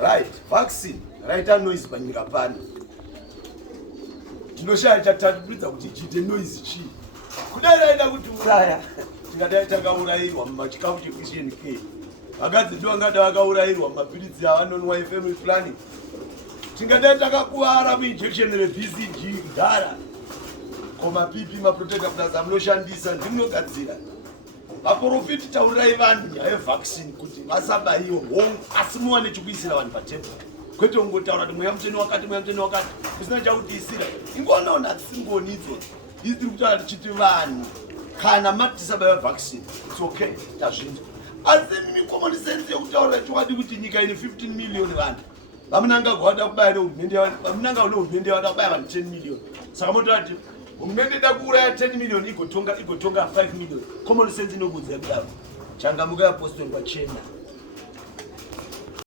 Right, vaccine right noise panyika pano tinoshaya tatapidza kuti chite noise chi kudai raida kuti uraya tingadai takaurayirwa mumachikafu chevision k vakadzi ndovangada vakaurayirwa mumapiritsi avanonwa efamily planning tingadai takakuwara muinjection rebcg kudhara komapipi maprotector plus amunoshandisa ndimunogadzira vaprofiti taurirai vanhu nyaya yevaccine kuti vasabaiwe hongu asi muwane chekuisira vanhu patebhura kwete ungotaura kuti mweya muteni wakati kusina chakutisira ingonaona dzisingoni idzodzo idzi tiri kutaura tichiti vanhu kana matisabaiwa vaccine its okay tazvinzwa asi mikommon sense yekutaurira chokwadi kuti nyika ine 15 million vanhu vamunanga gwada kubaya nehurumende vamunanga nehurumende vada kubaya vanhu 10 million saka motorati hurumende da kuuraya 10 million igotonga 5 million common sense inobudza kudaro changamuka yapostori kwachena